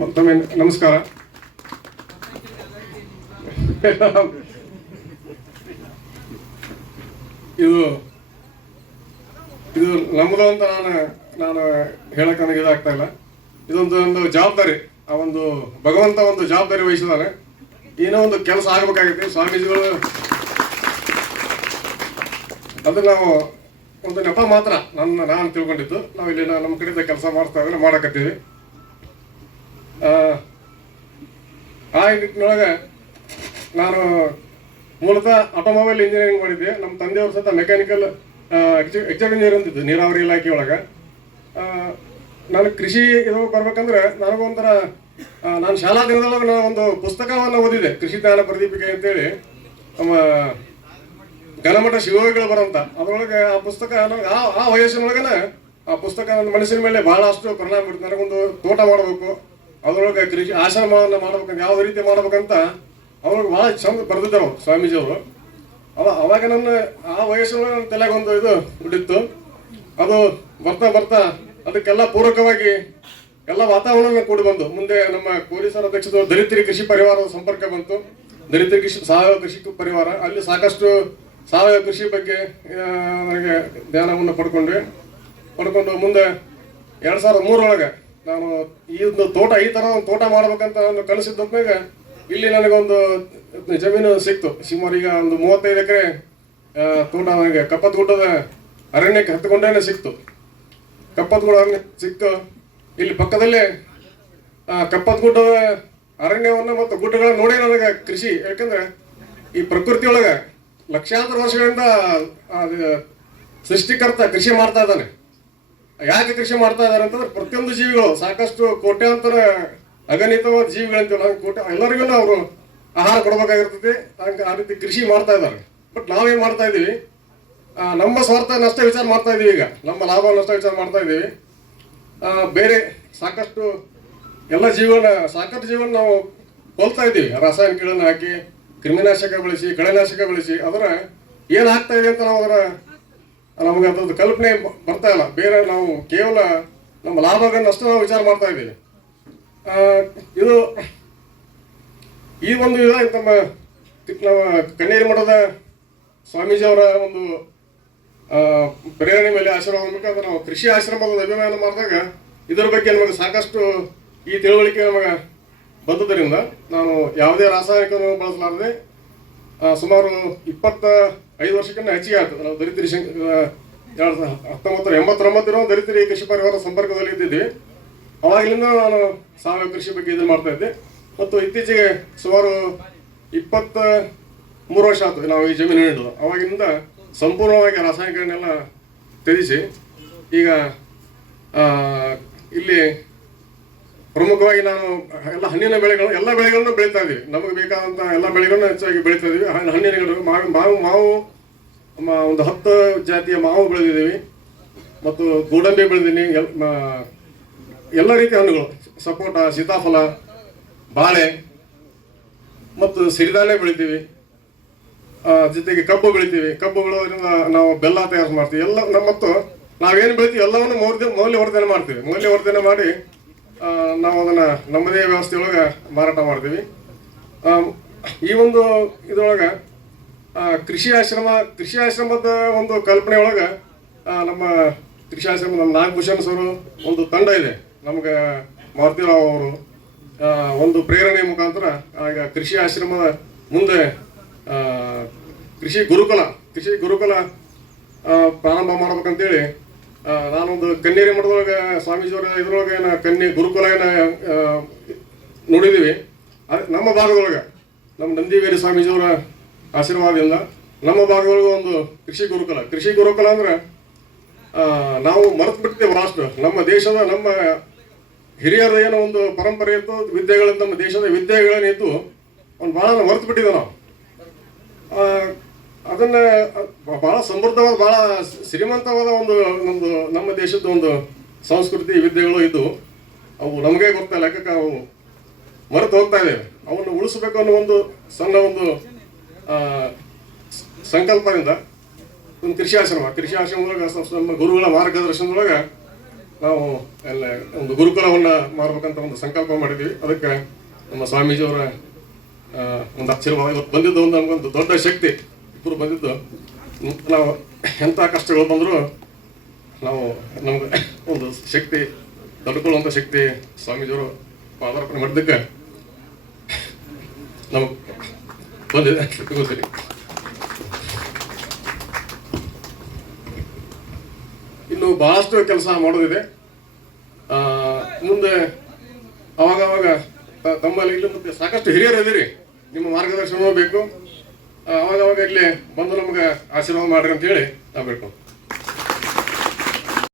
ಮತ್ತೊಮ್ಮೆ ನಮಸ್ಕಾರ. ಇದು ಇದು ನಮ್ಮದು ಅಂತ ನಾನು ಹೇಳಕ್ಕೆ ನನಗೆ ಇದಾಗ್ತಾ ಇಲ್ಲ. ಇದೊಂದು ಜವಾಬ್ದಾರಿ, ಆ ಒಂದು ಭಗವಂತ ಒಂದು ಜವಾಬ್ದಾರಿ ವಹಿಸಿದಾನೆ. ಏನೋ ಒಂದು ಕೆಲಸ ಆಗಬೇಕಾಗುತ್ತೆ. ಸ್ವಾಮೀಜಿಗಳು ಅದು ನಾವು ಒಂದು ನೆಪ ಮಾತ್ರ ನಾನು ತಿಳ್ಕೊಂಡಿದ್ದು. ನಾವು ಇಲ್ಲಿ ನಮ್ಮ ಕಡೆಯಿಂದ ಕೆಲಸ ಮಾಡ್ತಾ ಇದ್ರೆ ಮಾಡಕತ್ತೀವಿ. ಆ ನಿಟ್ಟಿನೊಳಗೆ ನಾನು ಮೂಲತಃ ಆಟೋಮೊಬೈಲ್ ಇಂಜಿನಿಯರಿಂಗ್ ಮಾಡಿದ್ದೆ. ನಮ್ಮ ತಂದೆಯವ್ರ ಸತ ಮೆಕ್ಯಾನಿಕಲ್ ಎಕ್ಸಿಕ್ಯೂಟಿವ್ ಇಂಜಿನಿಯರ್ ಅಂತಿದ್ದು ನೀರಾವರಿ ಇಲಾಖೆ ಒಳಗೆ. ನಾನು ಕೃಷಿ ಇದ್ರೊಳಗೆ ಬರ್ಬೇಕಂದ್ರೆ ನನಗೊಂಥರ ನಾನು ಶಾಲಾ ದಿನದೊಳಗೆ ನಾನು ಒಂದು ಪುಸ್ತಕವನ್ನು ಓದಿದೆ, ಕೃಷಿ ಜ್ಞಾನ ಪ್ರದೀಪಿಕೆ ಅಂತೇಳಿ, ನಮ್ಮ ಘನಮಠ ಶಿವಯೋಗಿಗಳು ಬರೋಂಥ. ಅದರೊಳಗೆ ಆ ಪುಸ್ತಕ ಆ ವಯಸ್ಸಿನೊಳಗನ ಆ ಪುಸ್ತಕ ನನ್ನ ಮನಸ್ಸಿನ ಮೇಲೆ ಬಹಳಷ್ಟು ಪರಿಣಾಮ ಬೀರುತ್ತೆ. ನನಗೊಂದು ತೋಟ ಮಾಡಬೇಕು, ಅದರೊಳಗೆ ಕೃಷಿ ಆಶ್ರಮವನ್ನು ಮಾಡ್ಬೇಕಂತ, ಯಾವ ರೀತಿ ಮಾಡ್ಬೇಕಂತ ಅವ್ರಿಗೆ ಭಾಳ ಚಂದ ಬರೆದಿದ್ದರು ಸ್ವಾಮೀಜಿಯವರು. ಅವಾಗ ನನ್ನ ಆ ವಯಸ್ಸಿನೊಳಗೆ ನನ್ನ ತಲೆಗೆ ಒಂದು ಇದು ಬಿಟ್ಟಿತ್ತು. ಅದು ಬರ್ತಾ ಬರ್ತಾ ಅದಕ್ಕೆಲ್ಲ ಪೂರಕವಾಗಿ ಎಲ್ಲ ವಾತಾವರಣ ಕೂಡಿ ಬಂದು ಮುಂದೆ ನಮ್ಮ ಪೊಲೀಸರ ಅಧ್ಯಕ್ಷರು ದಲಿತರಿ ಕೃಷಿ ಪರಿವಾರದ ಸಂಪರ್ಕ ಬಂತು. ದಲಿತರಿ ಕೃಷಿ ಸಾವಯವ ಕೃಷಿ ಪರಿವಾರ, ಅಲ್ಲಿ ಸಾಕಷ್ಟು ಸಾವಯವ ಕೃಷಿ ಬಗ್ಗೆ ನನಗೆ ಧ್ಯಾನವನ್ನು ಪಡ್ಕೊಂಡು ಮುಂದೆ 2003 ನಾನು ಈ ಥರ ಒಂದು ತೋಟ ಮಾಡ್ಬೇಕಂತ ಒಂದು ಕನಸಿದ್ದಾಗ ಇಲ್ಲಿ ನನಗೊಂದು ಜಮೀನು ಸಿಕ್ತು. ಸುಮಾರೀಗ ಒಂದು 35 ಎಕರೆ ತೋಟ ನನಗೆ ಕಪ್ಪತ್ಗುಡ್ಡದ ಅರಣ್ಯಕ್ಕೆ ಹತ್ತುಕೊಂಡೇ ಸಿಕ್ತು. ಕಪ್ಪತ್ಗುಡ್ಡ ಅರಣ್ಯ ಸಿಕ್ತು. ಇಲ್ಲಿ ಪಕ್ಕದಲ್ಲೇ ಕಪ್ಪತ್ಗುಡ್ಡದ ಅರಣ್ಯವನ್ನು ಮತ್ತು ಗುಡ್ಡಗಳನ್ನ ನೋಡಿ ನನಗೆ ಕೃಷಿ, ಯಾಕಂದ್ರೆ ಈ ಪ್ರಕೃತಿಯೊಳಗೆ ಲಕ್ಷಾಂತರ ವರ್ಷಗಳಿಂದ ಸೃಷ್ಟಿಕರ್ತ ಕೃಷಿ ಮಾಡ್ತಾ ಇದ್ದಾನೆ. ಯಾಕೆ ಕೃಷಿ ಮಾಡ್ತಾ ಇದ್ದಾರೆ ಅಂತಂದ್ರೆ ಪ್ರತಿಯೊಂದು ಜೀವಿಗಳು ಸಾಕಷ್ಟು ಕೋಟ್ಯಾಂತರ ಅಗಣಿತವಾದ ಜೀವಿಗಳಂತೀವಿ ನಾವು. ಎಲ್ಲರಿಗೂ ಅವರು ಆಹಾರ ಕೊಡಬೇಕಾಗಿರ್ತದೆ. ಹಂಗೆ ಆ ರೀತಿ ಕೃಷಿ ಮಾಡ್ತಾ ಇದ್ದಾರೆ. ಬಟ್ ನಾವೇನು ಮಾಡ್ತಾ ಇದ್ದೀವಿ, ನಮ್ಮ ಸ್ವಾರ್ಥ ನಷ್ಟ ವಿಚಾರ ಮಾಡ್ತಾ ಇದ್ದೀವಿ. ಈಗ ನಮ್ಮ ಲಾಭ ನಷ್ಟ ವಿಚಾರ ಮಾಡ್ತಾ ಇದ್ದೀವಿ. ಬೇರೆ ಸಾಕಷ್ಟು ಸಾಕಷ್ಟು ಜೀವನ ನಾವು ಕೊಲ್ತಾ ಇದ್ದೀವಿ. ರಾಸಾಯನಿಕಗಳನ್ನು ಹಾಕಿ, ಕ್ರಿಮಿನಾಶಕ ಬಳಸಿ, ಕಳೆನಾಶಕ ಬಳಸಿ. ಅದರ ಏನಾಗ್ತಾ ಇದೆ ಅಂತ ನಾವು ನಮಗೆ ಅದ್ರದ್ದು ಕಲ್ಪನೆ ಬರ್ತಾ ಇಲ್ಲ. ಬೇರೆ ನಾವು ಕೇವಲ ನಮ್ಮ ಲಾಭಗಳನ್ನು ಅಷ್ಟು ನಾವು ವಿಚಾರ ಮಾಡ್ತಾ ಇದ್ದೀವಿ. ಇದು ಈ ಒಂದು ನಮ್ಮ ಕನ್ನೇರಿ ಮಠದ ಸ್ವಾಮೀಜಿಯವರ ಒಂದು ಪ್ರೇರಣೆ ಮೇಲೆ ಆಶೀರ್ವಾದ ಮುಖಾಂತರ ನಾವು ಕೃಷಿ ಆಶ್ರಮದ ಅಭಿಮಾನ ಮಾಡಿದಾಗ ಇದರ ಬಗ್ಗೆ ನಮಗೆ ಸಾಕಷ್ಟು ಈ ತಿಳುವಳಿಕೆ ನಮಗೆ ಬಂದುದರಿಂದ ನಾನು ಯಾವುದೇ ರಾಸಾಯನಿಕವನ್ನು ಬಳಸಲಾರದೆ ಸುಮಾರು 25 ವರ್ಷಕ್ಕಿಂತ ಹೆಚ್ಚಿಗೆ ಆಯಿತು. ನಾವು ದಲಿತರಿ 1989 ದಲಿತರಿ ಕೃಷಿ ಪರಿವಾರ ಸಂಪರ್ಕದಲ್ಲಿ ಇದ್ದಿದ್ವಿ. ಅವಾಗಲಿಂದ ನಾನು ಸಾವಯವ ಕೃಷಿ ಬಗ್ಗೆ ಇದನ್ನು ಮಾಡ್ತಾ ಇದ್ದೆ. ಮತ್ತು ಇತ್ತೀಚೆಗೆ ಸುಮಾರು 23 ವರ್ಷ ಆಯ್ತು ನಾವು ಈ ಜಮೀನು ಹಿಡಿದು. ಅವಾಗಿನಿಂದ ಸಂಪೂರ್ಣವಾಗಿ ರಾಸಾಯನಿಕಗಳನ್ನೆಲ್ಲ ತ್ಯಜಿಸಿ ಈಗ ಇಲ್ಲಿ ಪ್ರಮುಖವಾಗಿ ನಾನು ಎಲ್ಲ ಹಣ್ಣಿನ ಬೆಳೆಗಳು, ಎಲ್ಲ ಬೆಳೆಗಳನ್ನು ಬೆಳೀತಾ ಇದ್ದೀವಿ. ನಮಗೆ ಬೇಕಾದಂಥ ಎಲ್ಲ ಬೆಳೆಗಳನ್ನು ಹೆಚ್ಚಾಗಿ ಬೆಳೀತಾ ಇದ್ದೀವಿ. ಹಣ್ಣಿನಗಳು ಮಾವು ಒಂದು 10 ಜಾತಿಯ ಮಾವು ಬೆಳೆದಿದ್ದೀವಿ. ಮತ್ತು ಗೋಡಂಬಿ ಬೆಳೆದೀನಿ. ಎಲ್ಲ ರೀತಿಯ ಹಣ್ಣುಗಳು, ಸಪೋಟ, ಸೀತಾಫಲ, ಬಾಳೆ ಮತ್ತು ಸಿರಿಧಾನ್ಯ ಬೆಳಿತೀವಿ. ಜೊತೆಗೆ ಕಬ್ಬು ಬೆಳಿತೀವಿ. ಕಬ್ಬು ಬೆಳೆಯೋದ್ರಿಂದ ನಾವು ಬೆಲ್ಲ ತಯಾರು ಮಾಡ್ತೀವಿ. ಎಲ್ಲ ಮತ್ತು ನಾವೇನು ಬೆಳಿತೀವಿ ಎಲ್ಲವನ್ನು ಮೌಲ್ಯವರ್ಧನೆ ಮಾಡ್ತೀವಿ. ಮೌಲ್ಯವರ್ಧನೆ ಮಾಡಿ ನಾವು ಅದನ್ನು ನಮ್ಮದೇ ವ್ಯವಸ್ಥೆಯೊಳಗೆ ಮಾರಾಟ ಮಾಡ್ತೀವಿ. ಈ ಒಂದು ಇದರೊಳಗೆ ಕೃಷಿ ಆಶ್ರಮದ ಒಂದು ಕಲ್ಪನೆ ಒಳಗೆ ನಮ್ಮ ಕೃಷಿ ಆಶ್ರಮ, ನಮ್ಮ ನಾಗಭೂಷಣ್ ಸರು ಒಂದು ತಂಡ ಇದೆ. ನಮಗೆ ಮಾರುತಿರಾವ್ ಅವರು ಒಂದು ಪ್ರೇರಣೆ ಮುಖಾಂತರ ಈಗ ಕೃಷಿ ಆಶ್ರಮದ ಮುಂದೆ ಕೃಷಿ ಗುರುಕುಲ ಪ್ರಾರಂಭ ಮಾಡ್ಬೇಕಂತೇಳಿ ನಾನೊಂದು ಕನ್ನೇರಿ ಮಠದೊಳಗೆ ಸ್ವಾಮೀಜಿಯವರ ಇದ್ರೊಳಗೆ ಕನ್ಯೆ ಗುರುಕುಲ ನೋಡಿದ್ದೀವಿ. ನಮ್ಮ ಭಾಗದೊಳಗೆ ನಮ್ಮ ನಂದಿವೇರಿ ಸ್ವಾಮೀಜಿಯವರ ಆಶೀರ್ವಾದದಿಂದ ನಮ್ಮ ಭಾಗದೊಳಗೆ ಒಂದು ಕೃಷಿ ಗುರುಕುಲ ಅಂದ್ರೆ ನಾವು ಮರೆತು ಬಿಡ್ತೇವೆ. ಲಾಸ್ಟ್ ನಮ್ಮ ದೇಶದ ನಮ್ಮ ಹಿರಿಯರ ಏನೋ ಒಂದು ಪರಂಪರೆ ಇತ್ತು, ವಿದ್ಯೆಗಳಿಂದ ನಮ್ಮ ದೇಶದ ವಿದ್ಯೆಗಳೇನಿತ್ತು ಒಂದು ಭಾಳ ಮರೆತು ಬಿಟ್ಟಿದ್ದೆ ನಾವು. ಅದನ್ನು ಭಾಳ ಸಮೃದ್ಧವಾದ, ಭಾಳ ಶ್ರೀಮಂತವಾದ ಒಂದು ನಮ್ಮ ದೇಶದ ಒಂದು ಸಂಸ್ಕೃತಿ ವಿದ್ಯೆಗಳು ಇದ್ದು ಅವು ನಮಗೆ ಗೊತ್ತಿಲ್ಲ. ಲೆಕ್ಕಕ್ಕೆ ಅವು ಮರೆತು ಹೋಗ್ತಾ ಇದ್ದೇವೆ. ಅವನ್ನು ಉಳಿಸ್ಬೇಕು ಅನ್ನೋ ಒಂದು ಸಣ್ಣ ಒಂದು ಸಂಕಲ್ಪದಿಂದ ಒಂದು ಕೃಷಿ ಆಶ್ರಮದೊಳಗೆ ನಮ್ಮ ಗುರುಗಳ ಮಾರ್ಗದರ್ಶನದೊಳಗೆ ನಾವು ಎಲ್ಲ ಒಂದು ಗುರುಕುಲವನ್ನು ಮಾಡ್ಬೇಕಂತ ಒಂದು ಸಂಕಲ್ಪ ಮಾಡಿದ್ವಿ. ಅದಕ್ಕೆ ನಮ್ಮ ಸ್ವಾಮೀಜಿಯವರ ಒಂದು ಆಶೀರ್ವಾದ ಇವತ್ತು ಬಂದಿದ್ದು ಒಂದು ನಮಗೊಂದು ದೊಡ್ಡ ಶಕ್ತಿ. ಇಬ್ಬರು ಬಂದಿದ್ದು ನಾವು ಎಂಥ ಕಷ್ಟಗಳು ಬಂದರೂ ನಾವು ನಮ್ಗೆ ಒಂದು ಶಕ್ತಿ ತಡ್ಕೊಳ್ಳುವಂಥ ಶಕ್ತಿ ಸ್ವಾಮೀಜಿಯವರು ಪಾದಾರ್ಪಣೆ ಮಾಡಿದ್ದಕ್ಕೆ ನಮಗೆ ಬಂದಿದೆ. ಗೊತ್ತಿಲ್ಲ. ಇನ್ನು ಬಹಳಷ್ಟು ಕೆಲಸ ಮಾಡೋದಿದೆ. ಮುಂದೆ ಅವಾಗವಾಗ ತಮ್ಮಲ್ಲಿ ಇಲ್ಲಿ ಮತ್ತೆ ಸಾಕಷ್ಟು ಹಿರಿಯರು ಇದ್ದೀರಿ, ನಿಮ್ಮ ಮಾರ್ಗದರ್ಶನವೂ ಬೇಕು. ಅವಾಗವಾಗ ಇಲ್ಲಿ ಬಂದು ನಮ್ಗೆ ಆಶೀರ್ವಾದ ಮಾಡ್ರಿ ಅಂತ ಹೇಳಿ ನಾವು ಬೇಡ್ಕೊಂಡು